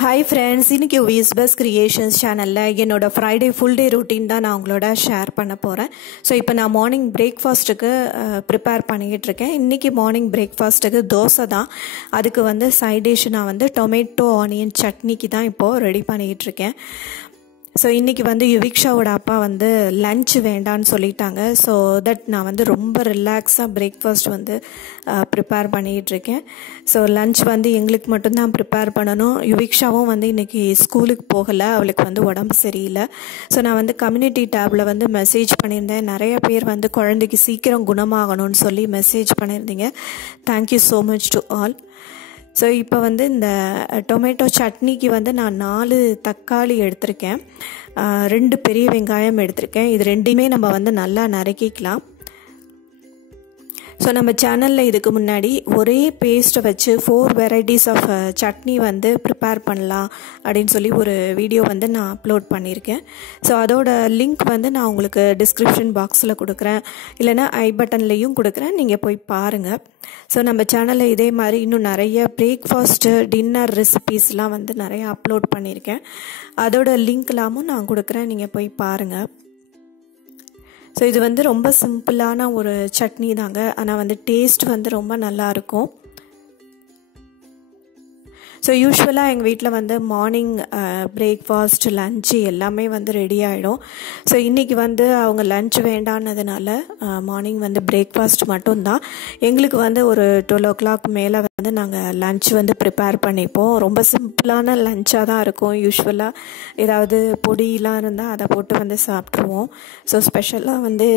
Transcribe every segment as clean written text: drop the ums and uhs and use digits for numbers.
Hi friends, இன்னைக்கு Visbus Creations சேனல்ல என்னோட ஃப்ரைடே ஃபுல் டே ரொட்டீன் தான் நான் உங்களோட ஷேர் பண்ண போகிறேன். ஸோ இப்போ நான் மார்னிங் பிரேக்ஃபாஸ்ட்டுக்கு ப்ரிப்பேர் பண்ணிக்கிட்டு இருக்கேன். இன்றைக்கி மார்னிங் பிரேக்ஃபாஸ்ட்டுக்கு தோசை தான். அதுக்கு வந்து சைட் டிஷ் நான் வந்து டொமேட்டோ ஆனியன் சட்னிக்கு தான் இப்போது ரெடி பண்ணிக்கிட்டு இருக்கேன். ஸோ இன்றைக்கி வந்து யுவிக்ஷாவோட அப்பா வந்து லன்ச் வேண்டான்னு சொல்லிட்டாங்க. ஸோ தட் நான் வந்து ரொம்ப ரிலாக்ஸாக பிரேக்ஃபாஸ்ட் வந்து ப்ரிப்பேர் பண்ணிகிட்ருக்கேன். ஸோ லன்ச் வந்து எங்களுக்கு மட்டும்தான் ப்ரிப்பேர் பண்ணணும். யுவிக்ஷாவும் வந்து இன்றைக்கி ஸ்கூலுக்கு போகலை, அவளுக்கு வந்து உடம்பு சரியில்லை. ஸோ நான் வந்து கம்யூனிட்டி டேப்பில் வந்து மெசேஜ் பண்ணியிருந்தேன். நிறைய பேர் வந்து குழந்தைக்கு சீக்கிரம் குணமாகணும்னு சொல்லி மெசேஜ் பண்ணியிருந்தீங்க. Thank you so much to all. So இப்போ வந்து இந்த டொமேட்டோ சட்னிக்கு வந்து நான் 4 தக்காளி எடுத்திருக்கேன், 2 பெரிய வெங்காயம் எடுத்திருக்கேன். இது ரெண்டையுமே நம்ம வந்து நல்லா நறுக்கிக்கலாம். ஸோ நம்ம சேனலில் இதுக்கு முன்னாடி ஒரே பேஸ்ட்டை வச்சு 4 வெரைட்டிஸ் ஆஃப் சட்னி வந்து ப்ரிப்பேர் பண்ணலாம் அப்படின்னு சொல்லி ஒரு வீடியோ வந்து நான் அப்லோட் பண்ணியிருக்கேன். ஸோ அதோட லிங்க் வந்து நான் உங்களுக்கு டிஸ்கிரிப்ஷன் பாக்ஸில் கொடுக்குறேன், இல்லைனா ஐ பட்டன்லேயும் கொடுக்குறேன், நீங்கள் போய் பாருங்கள். ஸோ நம்ம சேனலில் இதே மாதிரி இன்னும் நிறைய பிரேக்ஃபாஸ்ட்டு டின்னர் ரெசிபீஸ்லாம் வந்து நிறைய அப்லோட் பண்ணியிருக்கேன். அதோட லிங்க்லாமும் நான் கொடுக்குறேன், நீங்கள் போய் பாருங்கள். ஸோ இது வந்து ரொம்ப சிம்பிளான ஒரு சட்னி தாங்க, ஆனால் வந்து டேஸ்ட் வந்து ரொம்ப நல்லாயிருக்கும். ஸோ யூஸ்வலாக எங்கள் வீட்டில் வந்து மார்னிங் பிரேக்ஃபாஸ்ட் லன்ச்சு எல்லாமே வந்து ரெடி ஆகிடும். ஸோ இன்றைக்கி வந்து அவங்க லன்ச் வேண்டான்னதுனால மார்னிங் வந்து பிரேக்ஃபாஸ்ட் மட்டும்தான். எங்களுக்கு வந்து ஒரு 12 o'clock மேலே வந்து நாங்கள் லன்ச் வந்து ப்ரிப்பேர் பண்ணிப்போம். ரொம்ப சிம்பிளான லன்ச்சாக தான் இருக்கும். யூஸ்வலாக ஏதாவது பொடியெலாம் இருந்தால் அதை போட்டு வந்து சாப்பிட்ருவோம். ஸோ ஸ்பெஷலாக வந்து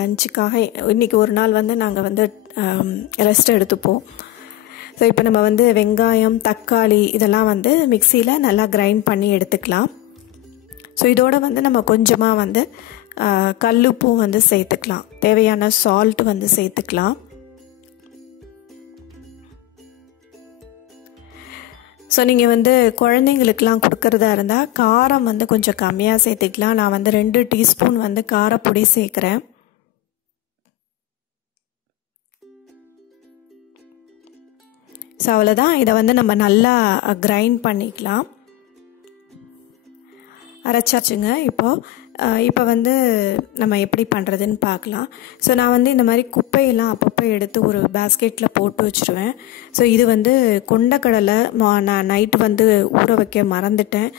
லன்ச்சுக்காக இன்றைக்கி ஒரு நாள் வந்து நாங்கள் வந்து ரெஸ்ட் எடுத்துப்போம். ஸோ இப்போ நம்ம வந்து வெங்காயம் தக்காளி இதெல்லாம் வந்து மிக்சியில் நல்லா கிரைண்ட் பண்ணி எடுத்துக்கலாம். ஸோ இதோட வந்து நம்ம கொஞ்சமாக வந்து கல்லுப்பும் வந்து சேர்த்துக்கலாம், தேவையான சால்ட் வந்து சேர்த்துக்கலாம். ஸோ நீங்கள் வந்து குழந்தைங்களுக்கெலாம் கொடுக்குறதா இருந்தால் காரம் வந்து கொஞ்சம் கம்மியாக சேர்த்துக்கலாம். நான் வந்து 2 டீஸ்பூன் வந்து காரப்பொடி சேர்க்குறேன். ஸோ அவ்வளோதான், இதை வந்து நம்ம நல்லா கிரைண்ட் பண்ணிக்கலாம். அரைச்சாச்சுங்க. இப்போ வந்து நம்ம எப்படி பண்ணுறதுன்னு பார்க்கலாம். ஸோ நான் வந்து இந்த மாதிரி குப்பையெல்லாம் அப்பப்போ எடுத்து ஒரு பேஸ்கெட்டில் போட்டு வச்சுருவேன். ஸோ இது வந்து கொண்டக்கடலை நான் நைட்டு வந்து ஊற வைக்க மறந்துட்டேன்.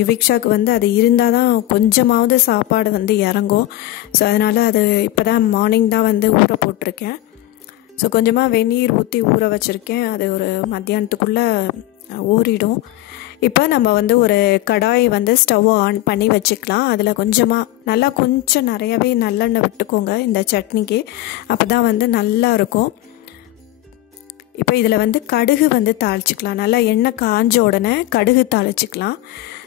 யுவிக்ஷாவுக்கு வந்து அது இருந்தால் தான் கொஞ்சமாவது சாப்பாடு வந்து இறங்கும். ஸோ அதனால் அது இப்போ தான் மார்னிங் தான் வந்து ஊற போட்டிருக்கேன். ஸோ கொஞ்சமாக வெந்நீர் ஊற்றி ஊற வச்சுருக்கேன், அது ஒரு மத்தியானத்துக்குள்ளே ஊறிடும். இப்போ நம்ம வந்து ஒரு கடாய் வந்து ஸ்டவ் ஆன் பண்ணி வச்சுக்கலாம். அதில் கொஞ்சம் நிறையவே நல்லெண்ணெய் விட்டுக்கோங்க இந்த சட்னிக்கு, அப்போ தான் வந்து நல்லா இருக்கும். இப்போ இதில் வந்து கடுகு வந்து தாளிச்சிக்கலாம். நல்லா எண்ணெய் காஞ்ச உடனே கடுகு தாளிச்சிக்கலாம்.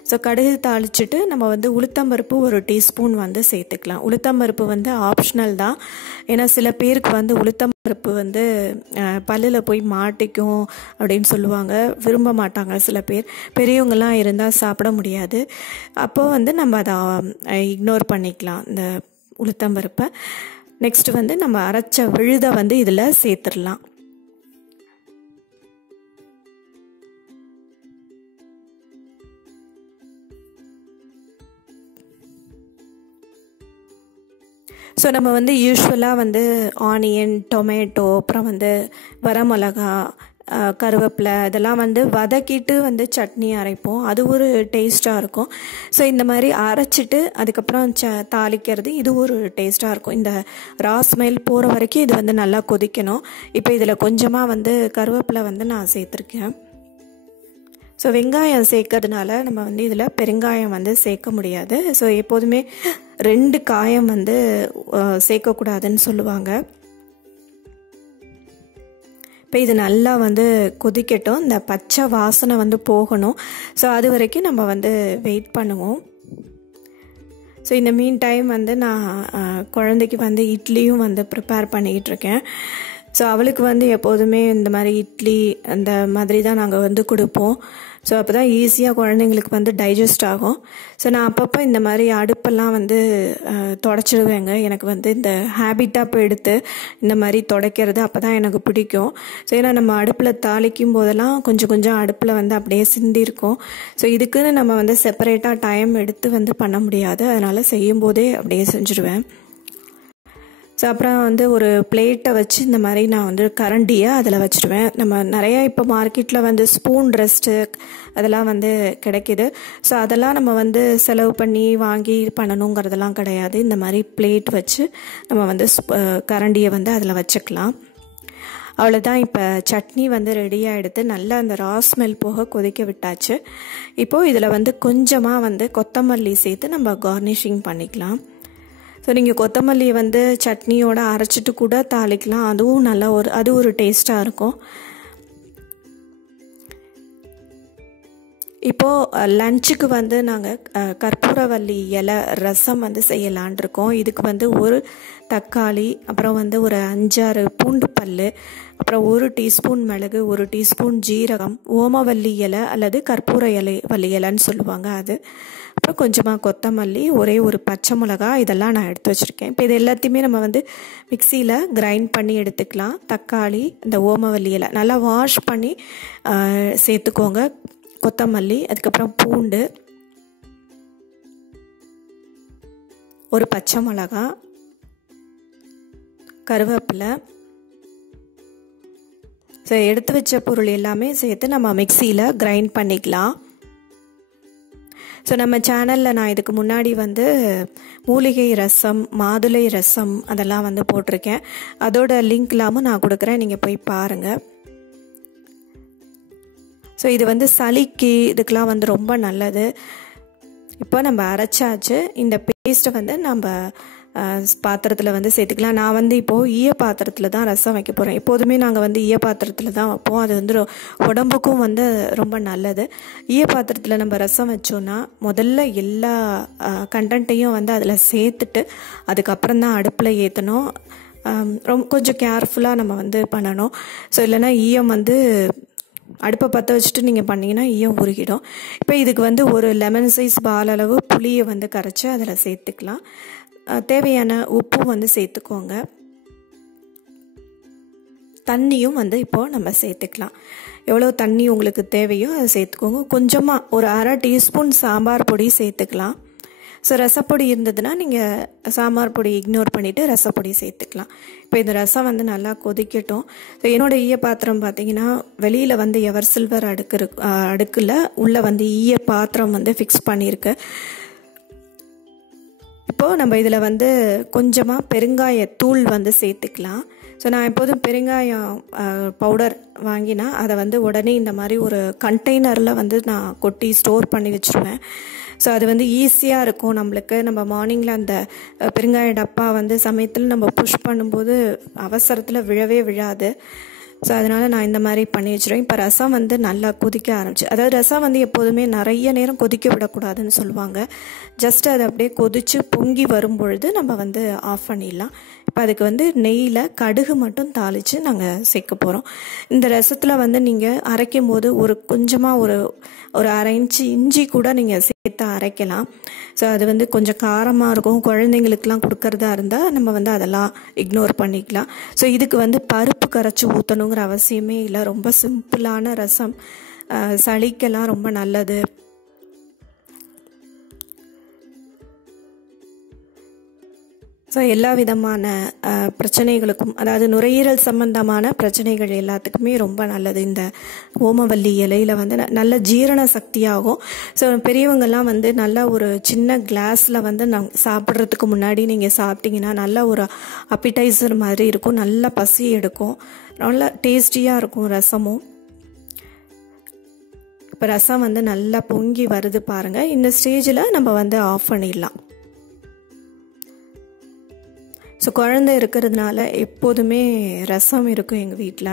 ஸோ கடுகு தாளிச்சிட்டு நம்ம வந்து உளுத்தம்பருப்பு 1 டீஸ்பூன் வந்து சேர்த்துக்கலாம். உளுத்தம்பருப்பு வந்து ஆப்ஷனல் தான், ஏன்னா சில பேருக்கு வந்து உளுத்தம்பருப்பு வந்து பல்லில் போய் மாட்டிக்கும் அப்படின்னு சொல்லுவாங்க, விரும்ப மாட்டாங்க சில பேர். பெரியவங்களாம் இருந்தால் சாப்பிட முடியாது, அப்போது வந்து நம்ம அதை இக்னோர் பண்ணிக்கலாம் இந்த உளுத்தம்பருப்பை. நெக்ஸ்ட்டு வந்து நம்ம அரைச்ச விழுதை வந்து இதில் சேர்த்துடலாம். ஸோ நம்ம வந்து யூஸ்வலாக வந்து ஆனியன் டொமேட்டோ அப்புறம் வந்து வரமிளகா கருவேப்பிலை இதெல்லாம் வந்து வதக்கிட்டு வந்து சட்னி அரைப்போம், அது ஒரு டேஸ்ட்டாக இருக்கும். ஸோ இந்த மாதிரி அரைச்சிட்டு அதுக்கப்புறம் தாளிக்கிறது இது ஒரு டேஸ்ட்டாக இருக்கும். இந்த ரா ஸ்மெல் போகிற வரைக்கும் இது வந்து நல்லா கொதிக்கணும். இப்போ இதில் கொஞ்சமாக வந்து கருவேப்பிலை வந்து நான் சேர்த்துருக்கேன். ஸோ வெங்காயம் சேர்க்கறதுனால நம்ம வந்து இதில் பெருங்காயம் வந்து சேர்க்க முடியாது. ஸோ எப்போதுமே 2 காயம் வந்து சேர்க்கக்கூடாதுன்னு சொல்லுவாங்க. இப்போ இது நல்லா வந்து கொதிக்கட்டும், இந்த பச்சை வாசனை வந்து போகணும். ஸோ அது வரைக்கும் நம்ம வந்து வெயிட் பண்ணுவோம். ஸோ இந்த மீன் டைம் வந்து நான் குழந்தைக்கு வந்து இட்லியும் வந்து ப்ரிப்பேர் பண்ணிக்கிட்டு இருக்கேன். ஸோ அவளுக்கு வந்து எப்போதுமே இந்த மாதிரி இட்லி அந்த மாதிரி தான் நாங்கள் வந்து கொடுப்போம். ஸோ அப்போ தான் ஈஸியாக குழந்தைங்களுக்கு வந்து டைஜஸ்ட் ஆகும். ஸோ நான் அப்பப்போ இந்த மாதிரி அடுப்பெல்லாம் வந்து தொடச்சிடுவேங்க. எனக்கு வந்து இந்த ஹேபிட்டாக போயிடுத்து இந்த மாதிரி துடைக்கிறது. அப்போ தான் எனக்கு பிடிக்கும். ஸோ ஏன்னா நம்ம அடுப்பில் தாளிக்கும் போதெல்லாம் கொஞ்சம் கொஞ்சம் அடுப்பில் வந்து அப்படியே சிந்திருக்கும். ஸோ இதுக்குன்னு நம்ம வந்து செப்பரேட்டாக டைம் எடுத்து வந்து பண்ண முடியாது. அதனால் செய்யும்போதே அப்படியே செஞ்சுடுவேன். ஸோ அப்புறம் வந்து ஒரு பிளேட்டை வச்சு இந்த மாதிரி நான் வந்து கரண்டியை அதில் வச்சுடுவேன். நம்ம நிறையா இப்போ மார்க்கெட்டில் வந்து ஸ்பூன் ரெஸ்ட்டு அதெல்லாம் வந்து கிடைக்கிது. ஸோ அதெல்லாம் நம்ம வந்து செலவு பண்ணி வாங்கி பண்ணணுங்கிறதெல்லாம் கிடையாது. இந்த மாதிரி பிளேட் வச்சு நம்ம வந்து கரண்டியை வந்து அதில் வச்சுக்கலாம். அவ்வளோதான். இப்போ சட்னி வந்து ரெடியாக எடுத்து நல்லா அந்த ரா ஸ்மெல் போக கொதிக்க விட்டாச்சு. இப்போது இதில் வந்து கொஞ்சமாக வந்து கொத்தமல்லி சேர்த்து நம்ம கார்னிஷிங் பண்ணிக்கலாம். ஸோ நீங்கள் கொத்தமல்லியை வந்து சட்னியோடு அரைச்சிட்டு கூட தாளிக்கலாம். அதுவும் நல்லா அது ஒரு டேஸ்ட்டாக இருக்கும். இப்போது லஞ்சுக்கு வந்து நாங்கள் கற்பூரவல்லி இலை ரசம் வந்து செய்யலான் இருக்கோம். இதுக்கு வந்து ஒரு தக்காளி, அப்புறம் வந்து ஒரு 5-6 பூண்டு பல், அப்புறம் 1 டீஸ்பூன் மிளகு, 1 டீஸ்பூன் ஜீரகம், ஓமவல்லி இலை அல்லது கற்பூர வல்லி இலைன்னு சொல்லுவாங்க அது, அப்புறம் கொஞ்சமாக கொத்தமல்லி, ஒரே ஒரு பச்சை மிளகா, இதெல்லாம் நான் எடுத்து வச்சுருக்கேன். இப்போ இது எல்லாத்தையுமே நம்ம வந்து மிக்சியில் கிரைண்ட் பண்ணி எடுத்துக்கலாம். தக்காளி, இந்த ஓமவல்லி இலை நல்லா வாஷ் பண்ணி சேர்த்துக்கோங்க. கொத்தமல்லி, அதுக்கப்புறம் பூண்டு, ஒரு பச்சை மிளகா, கருவேப்பிலை. ஸோ எடுத்து வச்ச பொருள் எல்லாமே சேர்த்து நம்ம மிக்சியில் கிரைண்ட் பண்ணிக்கலாம். ஸோ நம்ம சேனலில் நான் இதுக்கு முன்னாடி வந்து மூலிகை ரசம், மாதுளை ரசம் அதெல்லாம் வந்து போட்டிருக்கேன். அதோட லிங்க் இல்லாமல் நான் கொடுக்குறேன், நீங்கள் போய் பாருங்கள். ஸோ இது வந்து சளிக்கு இதுக்கெலாம் வந்து ரொம்ப நல்லது. இப்போ நம்ம அரைச்சாச்சு. இந்த பேஸ்ட்டை வந்து நம்ம பாத்திரத்தில் வந்து சேர்த்துக்கலாம். நான் வந்து இப்போது ஈய பாத்திரத்தில் தான் ரசம் வைக்க போகிறேன். எப்போதுமே நாங்கள் வந்து ஈய பாத்திரத்தில் தான் வைப்போம். அது வந்து உடம்புக்கும் வந்து ரொம்ப நல்லது. ஈய பாத்திரத்தில் நம்ம ரசம் வச்சோன்னா முதல்ல எல்லா கண்டென்ட்டையும் வந்து அதில் சேர்த்துட்டு அதுக்கப்புறம் தான் அடுப்பில் ஏற்றணும். கொஞ்சம் கேர்ஃபுல்லாக நம்ம வந்து பண்ணணும். ஸோ இல்லைன்னா ஈயம் வந்து அடுப்பை பற்ற வச்சுட்டு நீங்கள் பண்ணிங்கன்னா ஈயம் உருகிடும். இப்போ இதுக்கு வந்து ஒரு லெமன் சைஸ் பால் அளவு புளியை வந்து கரைச்சி அதில் சேர்த்துக்கலாம். தேவையான உப்பும் வந்து சேர்த்துக்கோங்க. தண்ணியும் வந்து இப்போது நம்ம சேர்த்துக்கலாம். எவ்வளோ தண்ணி உங்களுக்கு தேவையோ அதை சேர்த்துக்கோங்க. கொஞ்சமாக ஒரு 1/2 டீஸ்பூன் சாம்பார் பொடி சேர்த்துக்கலாம். ஸோ ரசப்பொடி இருந்ததுன்னா நீங்கள் சாம்பார் பொடி இக்னோர் பண்ணிவிட்டு ரசப்பொடி சேர்த்துக்கலாம். இப்போ இந்த ரசம் வந்து நல்லா கொதிக்கட்டும். ஸோ என்னோடய ஈய பாத்திரம் பார்த்திங்கன்னா வெளியில் வந்து எவர் சில்வர் அடுக்கில் உள்ளே வந்து ஈய பாத்திரம் வந்து ஃபிக்ஸ் பண்ணியிருக்கு. இப்போது நம்ம இதில் வந்து கொஞ்சமாக பெருங்காயத்தூள் வந்து சேர்த்துக்கலாம். ஸோ நான் எப்போதும் பெருங்காயம் பவுடர் வாங்கினா அதை வந்து உடனே இந்த மாதிரி ஒரு கண்டெய்னரில் வந்து நான் கொட்டி ஸ்டோர் பண்ணி வச்சுருவேன். ஸோ அது வந்து ஈஸியாக இருக்கும் நம்மளுக்கு. நம்ம மார்னிங்கில் அந்த பெருங்காய டப்பா வந்து சமயத்தில் நம்ம புஷ் பண்ணும்போது அவசரத்தில் விழவே விழாது. ஸோ அதனால் நான் இந்த மாதிரி பண்ணி வச்சுருவேன். இப்போ ரசம் வந்து நல்லா கொதிக்க ஆரம்பிச்சு. அதாவது ரசம் வந்து எப்போதுமே நிறைய நேரம் கொதிக்க விடக்கூடாதுன்னு சொல்லுவாங்க. ஜஸ்ட் அது அப்படியே கொதித்து பொங்கி வரும்பொழுது நம்ம வந்து ஆஃப் பண்ணிடலாம். இப்போ அதுக்கு வந்து நெய்யில் கடுகு மட்டும் தாளித்து நாங்கள் சேர்க்க போகிறோம். இந்த ரசத்தில் வந்து நீங்கள் அரைக்கும் போது கொஞ்சமாக ஒரு 1/2 இன்ச்சு இஞ்சி கூட நீங்கள் சேர்த்து அரைக்கலாம். ஸோ அது வந்து கொஞ்சம் காரமாக இருக்கும். குழந்தைங்களுக்கெலாம் கொடுக்கறதா இருந்தால் நம்ம வந்து அதெல்லாம் இக்னோர் பண்ணிக்கலாம். ஸோ இதுக்கு வந்து பருப்பு கரைச்சி ஊற்றணுங்கிற அவசியமே இல்லை. ரொம்ப சிம்பிளான ரசம், சளிக்கெல்லாம் ரொம்ப நல்லது. ஸோ எல்லா விதமான பிரச்சனைகளுக்கும், அதாவது நுரையீரல் சம்பந்தமான பிரச்சனைகள் எல்லாத்துக்குமே ரொம்ப நல்லது. இந்த ஓமவல்லி இலையில் வந்து நல்ல ஜீரண சக்தியாகும். ஸோ பெரியவங்கள்லாம் வந்து நல்ல ஒரு சின்ன கிளாஸில் வந்து சாப்பிட்றதுக்கு முன்னாடி நீங்கள் சாப்பிட்டீங்கன்னா நல்ல ஒரு அப்பிடைசர் மாதிரி இருக்கும். நல்ல பசி எடுக்கும். நல்ல டேஸ்டியாக இருக்கும் ரசமும். இப்போ ரசம் வந்து நல்லா பொங்கி வருது பாருங்கள். இந்த ஸ்டேஜில் நம்ம வந்து ஆஃப் பண்ணிடலாம். ஸோ குழந்தை இருக்கிறதுனால எப்போதுமே ரசம் இருக்கும் எங்கள் வீட்டில்.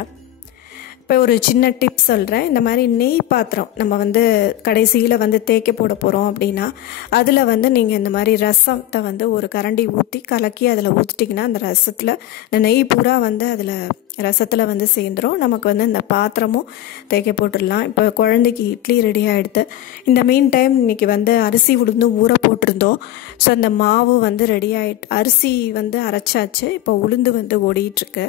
இப்போ ஒரு சின்ன டிப் சொல்கிறேன். இந்த மாதிரி நெய் பாத்திரம் நம்ம வந்து கடைசியில் வந்து தேய்க்க போட போகிறோம் அப்படின்னா அதில் வந்து நீங்கள் இந்த மாதிரி ரசத்தை வந்து ஒரு கரண்டி ஊற்றி கலக்கி அதில் ஊற்றிட்டிங்கன்னா அந்த ரசத்தில் இந்த நெய் பூரா வந்து அதில் ரசத்தில் வந்து சேர்ந்துடும். நமக்கு வந்து இந்த பாத்திரமும் தேய்க்க போட்டுடலாம். இப்போ குழந்தைக்கு இட்லி ரெடி ஆகிடுது. இந்த மீன் டைம் இன்றைக்கி வந்து அரிசி உளுந்து ஊற போட்டிருந்தோம். ஸோ அந்த மாவு வந்து ரெடி ஆகிட்டு அரிசி வந்து அரைச்சாச்சு. இப்போ உளுந்து வந்து ஓடிட்டுருக்கு.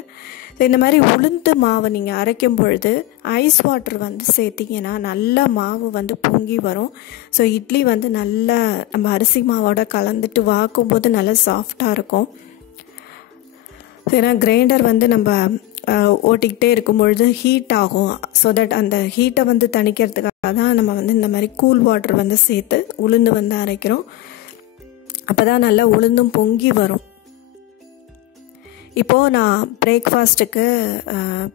ஸோ இந்த மாதிரி உளுந்து மாவை நீங்கள் அரைக்கும் பொழுது ஐஸ் வாட்டர் வந்து சேர்த்திங்கன்னா நல்லா மாவு வந்து பொங்கி வரும். ஸோ இட்லி வந்து நல்லா நம்ம அரிசி மாவோட கலந்துட்டு வாக்கும்போது நல்லா சாஃப்டாக இருக்கும். ஏன்னா கிரைண்டர் வந்து நம்ம ஓட்டிக்கிட்டே இருக்கும் பொழுது ஹீட் ஆகும். ஸோ தட் அந்த ஹீட்டை வந்து தணிக்கிறதுக்காக தான் நம்ம வந்து இந்த மாதிரி கூல் வாட்டர் வந்து சேர்த்து உளுந்து வந்து அரைக்கிறோம். அப்போ தான் நல்லா உளுந்தும் பொங்கி வரும். இப்போது நான் பிரேக்ஃபாஸ்ட்டுக்கு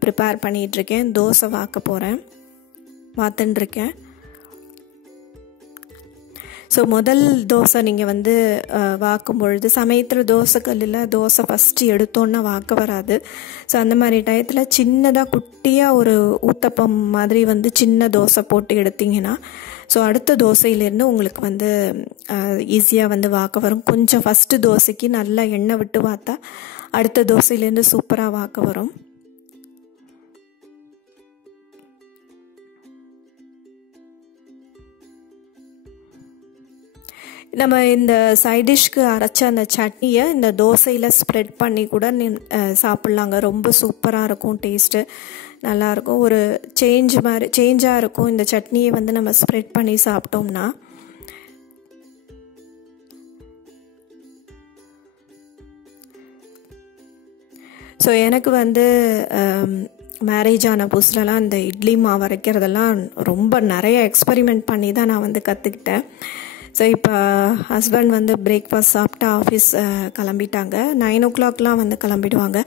ப்ரிப்பேர் பண்ணிகிட்ருக்கேன். தோசை வாத்துட்டுருக்கேன். ஸோ முதல் தோசை நீங்கள் வந்து வாக்கும் பொழுது சமயத்தில் தோசைக்கல்லில் தோசை ஃபஸ்ட்டு எடுத்தோன்னா வாக்க வராது. ஸோ அந்த மாதிரி டயத்தில் சின்னதாக குட்டியாக ஒரு ஊத்தப்பம் மாதிரி வந்து சின்ன தோசை போட்டு எடுத்திங்கன்னா ஸோ அடுத்த தோசையிலேருந்து உங்களுக்கு வந்து ஈஸியாக வந்து வாக்க வரும். கொஞ்சம் ஃபஸ்ட்டு தோசைக்கு நல்லா எண்ணெய் விட்டு வாத்தா அடுத்த தோசையிலேருந்து சூப்பராக வாக்க வரும். நம்ம இந்த சைட் டிஷ்க்கு அரைச்ச அந்த சட்னியை இந்த தோசையில் ஸ்ப்ரெட் பண்ணி கூட சாப்பிட்லாங்க. ரொம்ப சூப்பராக இருக்கும். டேஸ்ட்டு நல்லாயிருக்கும். ஒரு சேஞ்சாக இருக்கும். இந்த சட்னியை வந்து நம்ம ஸ்ப்ரெட் பண்ணி சாப்பிட்டோம்னா ஸோ எனக்கு வந்து மேரேஜ் ஆன புதுசுலலாம் இந்த இட்லி மாவு அரைக்கிறதெல்லாம் ரொம்ப நிறைய எக்ஸ்பெரிமெண்ட் பண்ணி தான் நான் வந்து கற்றுக்கிட்டேன். ஸோ இப்போ ஹஸ்பண்ட் வந்து பிரேக்ஃபாஸ்ட் சாப்பிட்டு ஆஃபீஸ் கிளம்பிட்டாங்க. 9 o'clockலாம் வந்து கிளம்பிடுவாங்க.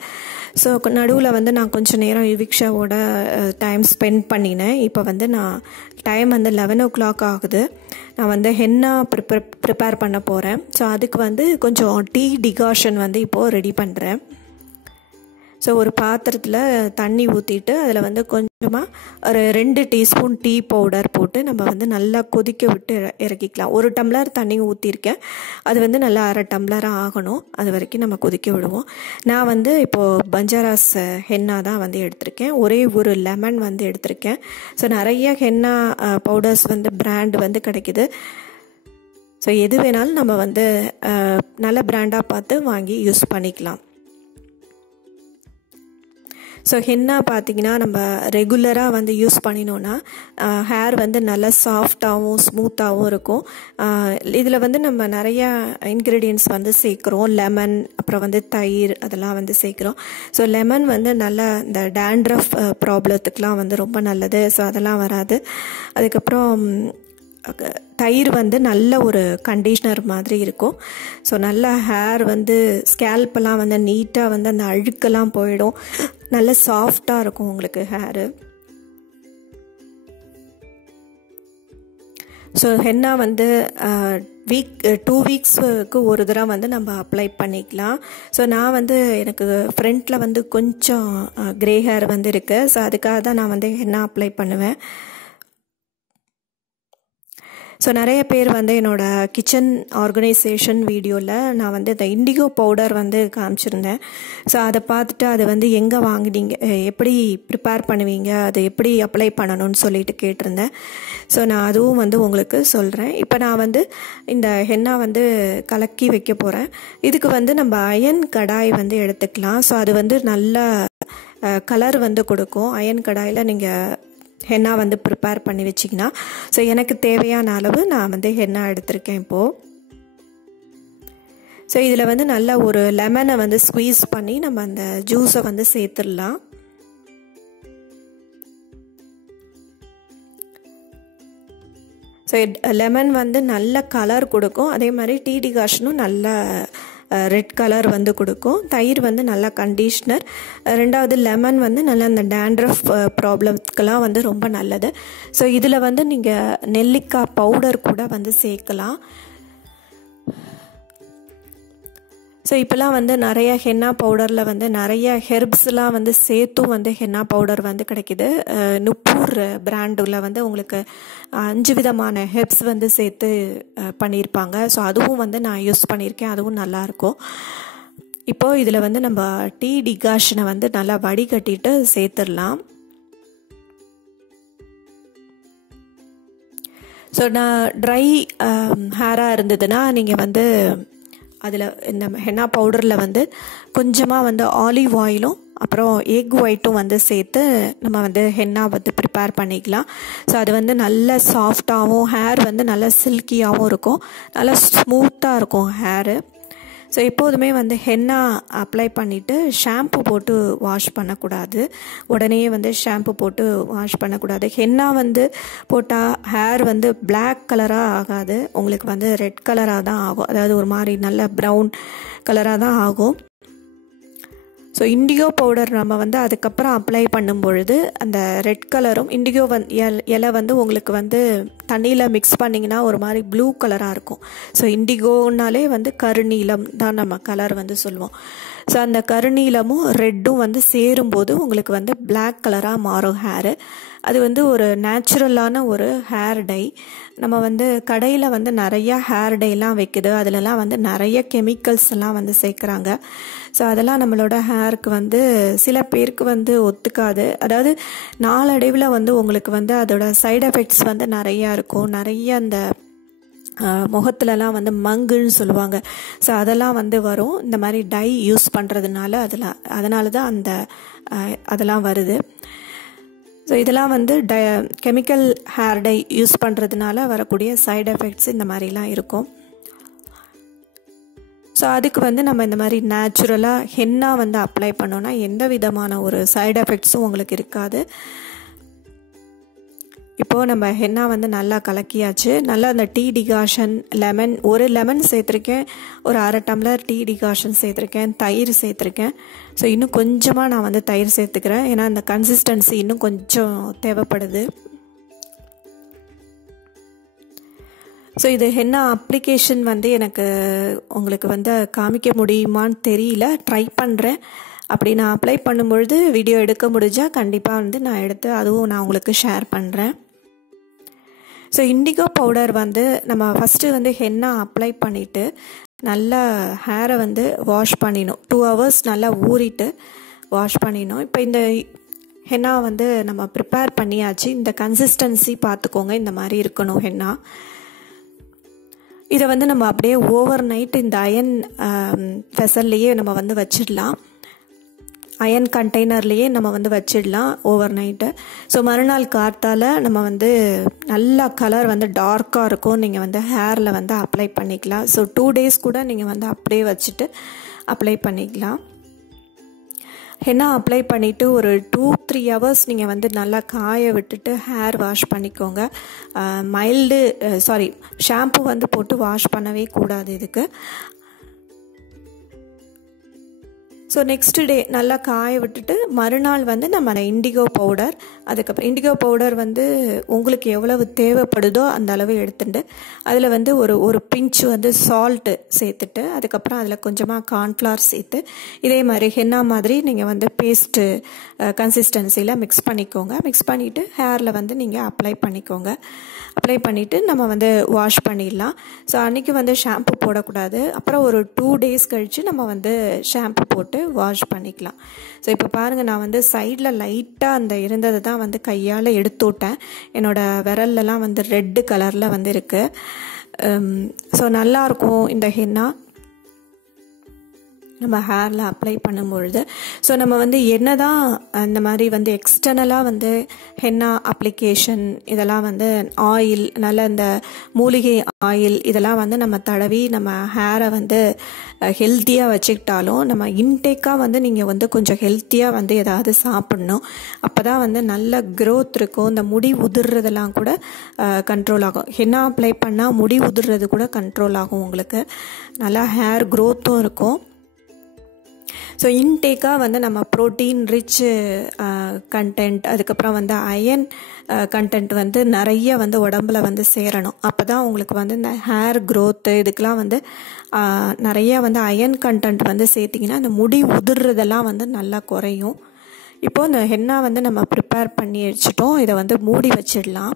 ஸோ நடுவில் வந்து நான் கொஞ்சம் நேரம் யுவிக்ஷாவோட டைம் ஸ்பெண்ட் பண்ணினேன். இப்போ வந்து நான் டைம் வந்து 11 o'clock ஆகுது. நான் வந்து ஹென்னா ப்ரிப்பேர் பண்ண போகிறேன். ஸோ அதுக்கு வந்து கொஞ்சம் டீ டிகாஷன் வந்து இப்போது ரெடி பண்ணுறேன். ஸோ ஒரு பாத்திரத்தில் தண்ணி ஊற்றிட்டு அதில் வந்து கொஞ்சமாக ஒரு 2 டீஸ்பூன் டீ பவுடர் போட்டு நம்ம வந்து நல்லா கொதிக்க விட்டு இறக்கிக்கலாம். 1 டம்ளர் தண்ணி ஊற்றிருக்கேன். அது வந்து நல்லா 1/2 டம்ளராக ஆகணும். அது வரைக்கும் நம்ம கொதிக்க விடுவோம். நான் வந்து இப்போது பஞ்சாராஸ் ஹென்னா தான் வந்து எடுத்திருக்கேன். ஒரே ஒரு லெமன் வந்து எடுத்திருக்கேன். ஸோ நிறைய ஹென்னா பவுடர்ஸ் வந்து பிராண்ட் வந்து கிடைக்கிது. ஸோ எது வேணாலும் நம்ம வந்து நல்ல பிராண்டாக பார்த்து வாங்கி யூஸ் பண்ணிக்கலாம். ஸோ ஹென்னா பார்த்திங்கன்னா நம்ம ரெகுலராக வந்து யூஸ் பண்ணினோன்னா ஹேர் வந்து நல்லா சாஃப்டாகவும் ஸ்மூத்தாகவும் இருக்கும். இதில் வந்து நம்ம நிறையா இன்க்ரீடியன்ட்ஸ் வந்து சேர்க்குறோம். லெமன், அப்புறம் வந்து தயிர், அதெல்லாம் வந்து சேர்க்குறோம். ஸோ லெமன் வந்து நல்லா இந்த டேண்ட்ரஃப் ப்ராப்ளத்துக்கெலாம் வந்து ரொம்ப நல்லது. ஸோ அதெல்லாம் வராது. அதுக்கப்புறம் தயிர் வந்து நல்ல ஒரு கண்டிஷ்னர் மாதிரி இருக்கும். ஸோ நல்ல ஹேர் வந்து ஸ்கேல்பெல்லாம் வந்து நீட்டாக வந்து அந்த அழுக்கெல்லாம் போயிடும். நல்ல சாஃப்டாக இருக்கும் உங்களுக்கு ஹேரு. ஸோ ஹென்னா வந்து 2 வீக்ஸுக்கு ஒரு தடவை வந்து நம்ம அப்ளை பண்ணிக்கலாம். ஸோ நான் வந்து எனக்கு ஃப்ரண்ட்டில் வந்து கொஞ்சம் க்ரே ஹேர் வந்து இருக்குது. ஸோ அதுக்காக தான் நான் வந்து ஹென்னா அப்ளை பண்ணுவேன். ஸோ நிறைய பேர் வந்து என்னோடய கிச்சன் ஆர்கனைசேஷன் வீடியோவில் நான் வந்து இந்த இண்டிகோ பவுடர் வந்து காமிச்சிருந்தேன். ஸோ அதை பார்த்துட்டு அதை வந்து எங்கே வாங்கினீங்க, எப்படி ப்ரிப்பேர் பண்ணுவீங்க, அதை எப்படி அப்ளை பண்ணணும்னு சொல்லிட்டு கேட்டிருந்தேன். ஸோ நான் அதுவும் வந்து உங்களுக்கு சொல்கிறேன். இப்போ நான் வந்து இந்த ஹென்னா வந்து கலக்கி வைக்க போகிறேன். இதுக்கு வந்து நம்ம அயன் கடாய் வந்து எடுத்துக்கலாம். ஸோ அது வந்து நல்ல கலர் வந்து கொடுக்கும். அயன் கடாயில் நீங்கள் ஹென்னா வந்து ப்ரிப்பேர் பண்ணி வச்சிங்கன்னா. ஸோ எனக்கு தேவையான அளவு நான் வந்து ஹென்னா எடுத்திருக்கேன் இப்போது. ஸோ இதில் வந்து நல்ல ஒரு லெமனை வந்து ஸ்குவீஸ் பண்ணி நம்ம அந்த ஜூஸை வந்து சேர்த்துடலாம். ஸோ லெமன் வந்து நல்ல கலர் கொடுக்கும். அதே மாதிரி டீ டிகாஷனும் நல்ல ரெட் கலர் வந்து கொடுக்கும். தயிர் வந்து நல்லா கண்டிஷ்னர். 2வது லெமன் வந்து நல்லா அந்த டேண்ட்ரஃப் ப்ராப்ளம்க்கெலாம் வந்து ரொம்ப நல்லது. ஸோ இதில் வந்து நீங்கள் நெல்லிக்காய் பவுடர் கூட வந்து சேர்க்கலாம். ஸோ இப்போலாம் வந்து நிறைய ஹென்னா பவுடரில் வந்து நிறைய ஹெர்ப்ஸ்லாம் வந்து சேர்த்தும் வந்து ஹென்னா பவுடர் வந்து கிடைக்கிது. நுப்பூர் பிராண்டில் வந்து உங்களுக்கு 5 விதமான ஹெர்ப்ஸ் வந்து சேர்த்து பண்ணியிருப்பாங்க. ஸோ அதுவும் வந்து நான் யூஸ் பண்ணியிருக்கேன், அதுவும் நல்லாயிருக்கும். இப்போது இதில் வந்து நம்ம டீ டிகாஷனை வந்து நல்லா வடிகட்டிட்டு சேர்த்துடலாம். ஸோ நான் ட்ரை ஹேராக இருந்ததுன்னா நீங்கள் வந்து அதில் இந்த ஹென்னா பவுடரில் வந்து கொஞ்சமாக வந்து ஆலிவ் ஆயிலும் அப்புறம் எக் ஒயிட்டும் வந்து சேர்த்து நம்ம வந்து ஹென்னா வந்து ப்ரிப்பேர் பண்ணிக்கலாம். ஸோ அது வந்து நல்ல சாஃப்டாகவும் ஹேர் வந்து நல்ல சில்கியாகவும் இருக்கும், நல்லா ஸ்மூத்தாக இருக்கும் ஹேரு. ஸோ எப்போதுமே வந்து ஹென்னா அப்ளை பண்ணிவிட்டு ஷாம்பு போட்டு வாஷ் பண்ணக்கூடாது, உடனே வந்து ஷாம்பு போட்டு வாஷ் பண்ணக்கூடாது. ஹென்னா வந்து போட்டால் ஹேர் வந்து பிளாக் கலராக ஆகாது, உங்களுக்கு வந்து ரெட் கலராக தான் ஆகும், அதாவது ஒரு மாதிரி நல்ல ப்ரௌன் கலராக தான் ஆகும். ஸோ இண்டிகோ பவுடர் நம்ம வந்து அதுக்கப்புறம் அப்ளை பண்ணும் பொழுது அந்த ரெட் கலரும் இண்டிகோ இலை வந்து உங்களுக்கு வந்து தண்ணியில் மிக்ஸ் பண்ணிங்கன்னா ஒரு மாதிரி ப்ளூ கலராக இருக்கும். ஸோ இண்டிகோனாலே வந்து கருநீலம் தான் நம்ம கலர் வந்து சொல்லுவோம். ஸோ அந்த கருநீலமும் ரெட்டும் வந்து சேரும்போது உங்களுக்கு வந்து பிளாக் கலராக மாறும் ஹேரு. அது வந்து ஒரு நேச்சுரலான ஒரு ஹேர் டை. நம்ம வந்து கடையில் வந்து நிறையா ஹேர் டைலாம் வைக்குது, அதிலலாம் வந்து நிறைய கெமிக்கல்ஸ் எல்லாம் வந்து சேர்க்குறாங்க. ஸோ அதெல்லாம் நம்மளோட ஹேருக்கு வந்து சில பேருக்கு வந்து ஒத்துக்காது. அதாவது நாளடைவில் வந்து உங்களுக்கு வந்து அதோட சைடு எஃபெக்ட்ஸ் வந்து நிறையா இருக்கும். நிறைய அந்த முகத்துலலாம் வந்து மங்குன்னு சொல்லுவாங்க. ஸோ அதெல்லாம் வந்து வரும் இந்த மாதிரி டை யூஸ் பண்ணுறதுனால. அதனால தான் அதெல்லாம் வருது. ஸோ இதெல்லாம் வந்து கெமிக்கல் ஹேர் டை யூஸ் பண்ணுறதுனால வரக்கூடிய சைடு எஃபெக்ட்ஸ் இந்த மாதிரிலாம் இருக்கும். ஸோ அதுக்கு வந்து நம்ம இந்த மாதிரி நேச்சுரலாக ஹென்னா வந்து அப்ளை பண்ணோன்னா எந்த விதமான ஒரு சைடு எஃபெக்ட்ஸும் உங்களுக்கு இருக்காது. இப்போது நம்ம ஹென்னா வந்து நல்லா கலக்கியாச்சு. நல்லா அந்த டீ டிகாஷன் ஒரு லெமன் சேர்த்துருக்கேன், ஒரு அரை டம்ளர் டீ டிகாஷன் சேர்த்துருக்கேன், தயிர் சேர்த்துருக்கேன். ஸோ இன்னும் கொஞ்சமாக நான் வந்து தயிர் சேர்த்துக்கிறேன், ஏன்னா அந்த கன்சிஸ்டன்சி இன்னும் கொஞ்சம் தேவைப்படுது. ஸோ இது ஹென்னா அப்ளிகேஷன் வந்து எனக்கு உங்களுக்கு வந்து காமிக்க முடியுமான்னு தெரியல, ட்ரை பண்ணுறேன். அப்படி நான் அப்ளை பண்ணும்பொழுது வீடியோ எடுக்க முடிஞ்சால் கண்டிப்பாக வந்து நான் எடுத்து அதுவும் நான் உங்களுக்கு ஷேர் பண்ணுறேன். ஸோ இண்டிகோ பவுடர் வந்து நம்ம ஃபஸ்ட்டு வந்து ஹென்னா அப்ளை பண்ணிவிட்டு நல்லா ஹேரை வந்து வாஷ் பண்ணிடணும். 2 hours நல்லா ஊறிட்டு வாஷ் பண்ணிடணும். இப்போ இந்த ஹென்னா வந்து நம்ம ப்ரிப்பேர் பண்ணியாச்சு. இந்த கன்சிஸ்டன்சி பார்த்துக்கோங்க, இந்த மாதிரி இருக்கணும் ஹென்னா. இதை வந்து நம்ம அப்படியே ஓவர் நைட் இந்த அயன் வெசல்லையே நம்ம வந்து வச்சிடலாம், அயன் கண்டெய்னர்லேயே நம்ம வந்து வச்சிடலாம் ஓவர் நைட்டு. ஸோ மறுநாள் காத்தால் நம்ம வந்து நல்லா கலர் வந்து டார்க்காக இருக்கும், நீங்கள் வந்து ஹேரில் வந்து அப்ளை பண்ணிக்கலாம். ஸோ 2 days கூட நீங்கள் வந்து அப்படியே வச்சுட்டு அப்ளை பண்ணிக்கலாம். ஹென்னா அப்ளை பண்ணிவிட்டு ஒரு 2-3 hours நீங்கள் வந்து நல்லா காய விட்டுட்டு ஹேர் வாஷ் பண்ணிக்கோங்க. ஷாம்பு வந்து போட்டு வாஷ் பண்ணவே கூடாது இதுக்கு. ஸோ நெக்ஸ்ட் டே நல்லா காய விட்டுட்டு மறுநாள் வந்து நம்ம இண்டிகோ பவுடர், அதுக்கப்புறம் இண்டிகோ பவுடர் வந்து உங்களுக்கு எவ்வளவு தேவைப்படுதோ அந்த அளவு எடுத்துட்டு அதில் வந்து ஒரு பிஞ்ச் வந்து சால்ட்டு சேர்த்துட்டு அதுக்கப்புறம் அதில் கொஞ்சமாக கார்ன்ஃப்ளவர் சேர்த்து இதே மாதிரி ஹென்னா மாதிரி நீங்கள் வந்து பேஸ்ட்டு கன்சிஸ்டன்சியில் மிக்ஸ் பண்ணிக்கோங்க. மிக்ஸ் பண்ணிவிட்டு ஹேரில் வந்து நீங்கள் அப்ளை பண்ணிக்கோங்க. அப்ளை பண்ணிவிட்டு நம்ம வந்து வாஷ் பண்ணிடலாம். ஸோ அன்றைக்கி வந்து ஷாம்பு போடக்கூடாது, அப்புறம் ஒரு 2 days கழித்து நம்ம வந்து ஷாம்பு போட்டு வாஷ் பண்ணிக்கலாம். ஸோ இப்போ பாருங்கள், நான் வந்து சைடில் லைட்டாக அந்த இருந்ததை தான் வந்து கையால் எடுத்து விட்டேன். என்னோடய விரல்லலாம் வந்து ரெட்டு கலரில் வந்து இருக்குது. ஸோ நல்லாயிருக்கும் இந்த ஹென்னா நம்ம ஹேரில் அப்ளை பண்ணும்பொழுது. ஸோ நம்ம வந்து என்ன தான் இந்த மாதிரி வந்து எக்ஸ்டர்னலாக வந்து ஹென்னா அப்ளிகேஷன் இதெல்லாம் வந்து ஆயில், நல்ல இந்த மூலிகை ஆயில் இதெல்லாம் வந்து நம்ம தடவி நம்ம ஹேரை வந்து ஹெல்த்தியாக வச்சுக்கிட்டாலும் நம்ம இன்டேக்காக வந்து நீங்கள் வந்து கொஞ்சம் ஹெல்த்தியாக வந்து ஏதாவது சாப்பிட்ணும். அப்போ தான் வந்து நல்ல க்ரோத் இருக்கும். இந்த முடி உதிர்றதெல்லாம் கூட கண்ட்ரோல் ஆகும். ஹென்னா அப்ளை பண்ணால் முடி உதிர்றது கூட கண்ட்ரோல் ஆகும், உங்களுக்கு நல்லா ஹேர் க்ரோத்தும் இருக்கும். ஸோ இன்டேக்காக வந்து நம்ம ப்ரோட்டீன் ரிச் கண்டென்ட், அதுக்கப்புறம் வந்து அயன் கண்டென்ட் வந்து நிறைய வந்து உடம்புல வந்து சேரணும். அப்போ தான் உங்களுக்கு வந்து இந்த ஹேர் க்ரோத்து இதுக்கெலாம் வந்து நிறைய வந்து அயன் கண்டென்ட் வந்து சேர்த்திங்கன்னா அந்த முடி உதிர்றதெல்லாம் வந்து நல்லா குறையும். இப்போது இந்த ஹென்னா வந்து நம்ம ப்ரிப்பேர் பண்ணி வச்சுட்டோம். இதை வந்து மூடி வச்சிடலாம்.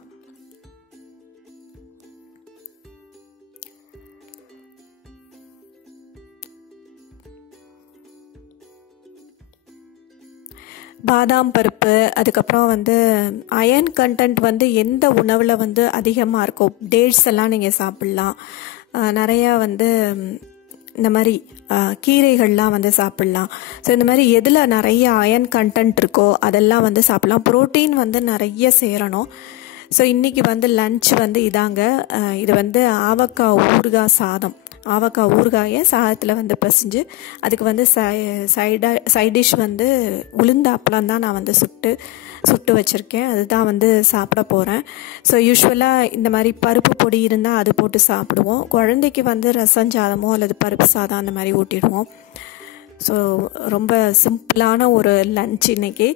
பாதாம் பருப்பு, அதுக்கப்புறம் வந்து அயன் கண்டென்ட் வந்து எந்த உணவில் வந்து அதிகமாக இருக்கும், டேட்ஸ் எல்லாம் நீங்கள் சாப்பிட்லாம். நிறையா வந்து இந்த மாதிரி கீரைகள்லாம் வந்து சாப்பிட்லாம். ஸோ இந்த மாதிரி எதில் நிறைய அயன் கண்டென்ட் இருக்கோ அதெல்லாம் வந்து சாப்பிட்லாம். ப்ரோட்டீன் வந்து நிறைய சேரணும். ஸோ இன்றைக்கி வந்து லன்ச் வந்து இதாங்க. இது வந்து ஆவக்காய் ஊறுகாய் சாதம். ஆவக்காய் ஊறுகாயை சாதத்தில் வந்து பசிஞ்சு அதுக்கு வந்து சைட் டிஷ் வந்து உளுந்த அப்பளம் தான் நான் வந்து சுட்டு வச்சுருக்கேன். அதுதான் வந்து சாப்பிட போகிறேன். ஸோ யூஸ்வலாக இந்த மாதிரி பருப்பு பொடி இருந்தால் அது போட்டு சாப்பிடுவோம். குழந்தைக்கு வந்து ரசம் சாதமோ அல்லது பருப்பு சாதம் அந்த மாதிரி ஊட்டிடுவோம். ஸோ ரொம்ப சிம்பிளான ஒரு லன்ச் இன்றைக்கி.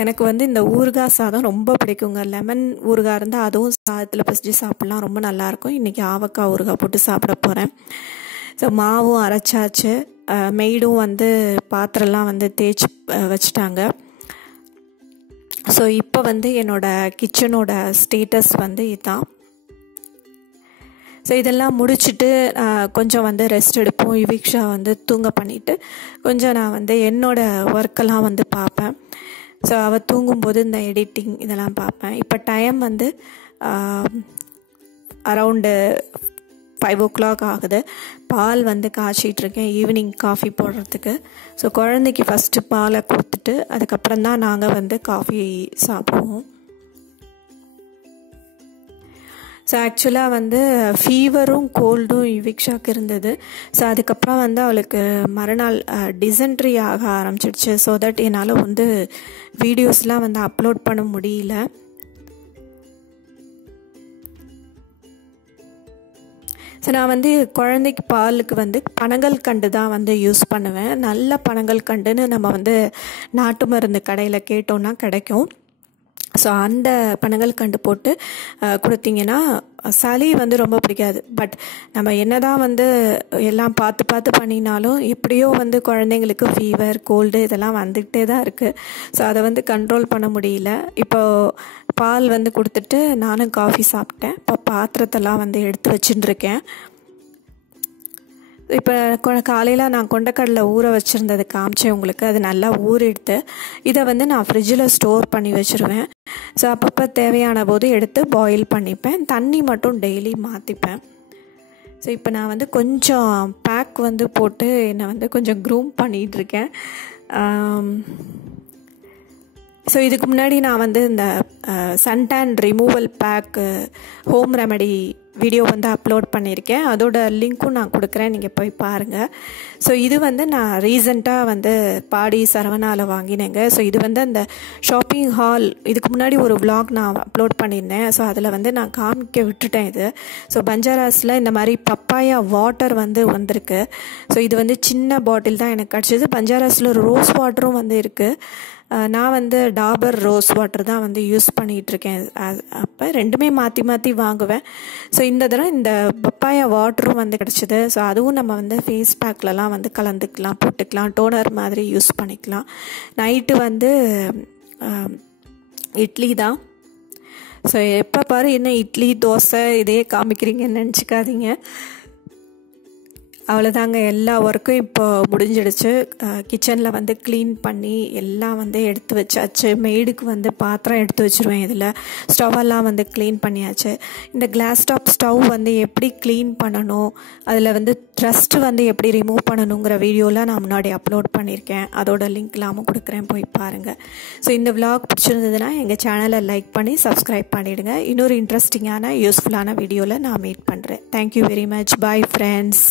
எனக்கு வந்து இந்த ஊறுகாய் சாதம் ரொம்ப பிடிக்குங்க. லெமன் ஊறுகாய் இருந்தால் அதுவும் சாதத்தில் பசிச்சு சாப்பிட்லாம், ரொம்ப நல்லாயிருக்கும். இன்றைக்கி ஆவக்காய் ஊறுகாய் போட்டு சாப்பிட போகிறேன். ஸோ மாவும் அரைச்சாச்சு. மெய்டும் வந்து பாத்திரம்லாம் வந்து தேய்ச்சி வச்சுட்டாங்க. ஸோ இப்போ வந்து என்னோடய கிச்சனோட ஸ்டேட்டஸ் வந்து இதுதான். ஸோ இதெல்லாம் முடிச்சுட்டு கொஞ்சம் வந்து ரெஸ்ட் எடுப்போம். யுவிக்ஷா வந்து தூங்க பண்ணிவிட்டு கொஞ்சம் நான் வந்து என்னோடய ஒர்க்கெல்லாம் வந்து பார்ப்பேன். ஸோ அவள் தூங்கும்போது இந்த எடிட்டிங் இதெல்லாம் பார்ப்பேன். இப்போ டைம் வந்து அரவுண்டு 5 o'clock ஆகுது. பால் வந்து காய்ச்சிட்ருக்கேன் ஈவினிங் காஃபி போடுறதுக்கு. ஸோ குழந்தைக்கு ஃபஸ்ட்டு பாலை கொடுத்துட்டு அதுக்கப்புறம் தான் நாங்கள் வந்து காஃபி சாப்பிடுவோம். ஸோ ஆக்சுவலாக வந்து ஃபீவரும் கோல்டும் யுவிக்ஷாக்கு இருந்தது. ஸோ அதுக்கப்புறம் வந்து அவளுக்கு மறுநாள் டிசென்ட்ரி ஆக ஆரம்பிச்சிடுச்சு. ஸோ தட் என்னால் வந்து வீடியோஸ்லாம் வந்து அப்லோட் பண்ண முடியல. ஸோ நான் வந்து குழந்தைக்கு பாலுக்கு வந்து பனங்கல்கண்டு தான் வந்து யூஸ் பண்ணுவேன். நல்ல பனங்கல்கண்டுன்னு நம்ம வந்து நாட்டு மருந்து கடையில் கேட்டோன்னா கிடைக்கும். ஸோ அந்த பனங்கல்கண்டு போட்டு கொடுத்தீங்கன்னா சளி வந்து ரொம்ப பிடிக்காது. பட் நம்ம என்ன தான் வந்து எல்லாம் பார்த்து பண்ணினாலும் எப்படியோ வந்து குழந்தைங்களுக்கு ஃபீவர் கோல்டு இதெல்லாம் வந்துக்கிட்டே தான் இருக்குது. ஸோ அதை வந்து கண்ட்ரோல் பண்ண முடியல. இப்போது பால் வந்து கொடுத்துட்டு நானும் காஃபி சாப்பிட்டேன். இப்போ பாத்திரத்தெல்லாம் வந்து எடுத்து வச்சுட்டுருக்கேன். இப்போ காலையில் நான் கொண்டக்கடலை ஊற வச்சுருந்தது காமிச்சேன் உங்களுக்கு. அது நல்லா ஊறிடுத்து. இதை வந்து நான் ஃப்ரிட்ஜில் ஸ்டோர் பண்ணி வச்சுருவேன். ஸோ அப்பப்போ தேவையான போது எடுத்து பாயில் பண்ணிப்பேன். தண்ணி மட்டும் டெய்லி மாற்றிப்பேன். ஸோ இப்போ நான் வந்து கொஞ்சம் பேக் வந்து போட்டு என்னை வந்து கொஞ்சம் க்ரூம் பண்ணிகிட்ருக்கேன். ஸோ இதுக்கு முன்னாடி நான் வந்து இந்த suntan removal pack home remedy video வந்து அப்லோட் பண்ணியிருக்கேன். அதோட லிங்க்கும் நான் கொடுக்குறேன், நீங்கள் போய் பாருங்கள். ஸோ இது வந்து நான் ரீசெண்டாக வந்து பாடி சரவணாவில் வாங்கினேங்க. ஸோ இது வந்து அந்த ஷாப்பிங் ஹால் இதுக்கு முன்னாடி ஒரு vlog நான் அப்லோட் பண்ணியிருந்தேன். ஸோ அதில் வந்து நான் காமிக்க விட்டுட்டேன் இது. ஸோ பஞ்சாராஸில் இந்த மாதிரி பப்பாயா வாட்டர் வந்து வந்திருக்கு. ஸோ இது வந்து சின்ன பாட்டில் தான் எனக்கு கிடச்சிது. பஞ்சாராஸில் ரோஸ் வாட்டரும் வந்து இருக்குது. நான் வந்து டாபர் ரோஸ் வாட்டர் தான் வந்து யூஸ் பண்ணிகிட்ருக்கேன். அப்போ ரெண்டுமே மாற்றி வாங்குவேன். ஸோ இந்த தடவை இந்த பப்பாயா வாட்டரும் வந்து கிடச்சிது. ஸோ அதுவும் நம்ம வந்து ஃபேஸ் பேக்லலாம் வந்து கலந்துக்கலாம், போட்டுக்கலாம், டோனர் மாதிரி யூஸ் பண்ணிக்கலாம். நைட்டு வந்து இட்லி தான். ஸோ எப்போ பாரு என்ன இட்லி தோசை இதே காமிக்கிறீங்கன்னு நினச்சிக்காதீங்க. அவ்வளோதாங்க, எல்லா ஒர்க்கும் இப்போ முடிஞ்சிடுச்சு. கிச்சனில் வந்து க்ளீன் பண்ணி எல்லாம் வந்து எடுத்து வச்சாச்சு. மெய்டுக்கு வந்து பாத்திரம் எடுத்து வச்சுருவேன். இதில் ஸ்டவ்வெல்லாம் வந்து க்ளீன் பண்ணியாச்சு. இந்த கிளாஸ் டாப் ஸ்டவ் வந்து எப்படி க்ளீன் பண்ணணும், அதில் வந்து ட்ரஸ்ட்டு வந்து எப்படி ரிமூவ் பண்ணணுங்கிற வீடியோலாம் நான் முன்னாடி அப்லோட் பண்ணியிருக்கேன். அதோட லிங்க்லாமும் கொடுக்குறேன், போய் பாருங்கள். ஸோ இந்த விளாக் பிடிச்சிருந்ததுன்னா எங்கள் சேனலை லைக் பண்ணி சப்ஸ்கிரைப் பண்ணிவிடுங்க. இன்னொரு இன்ட்ரெஸ்டிங்கான யூஸ்ஃபுல்லான வீடியோவில் நான் மீட் பண்ணுறேன். Thank you very much. Bye friends.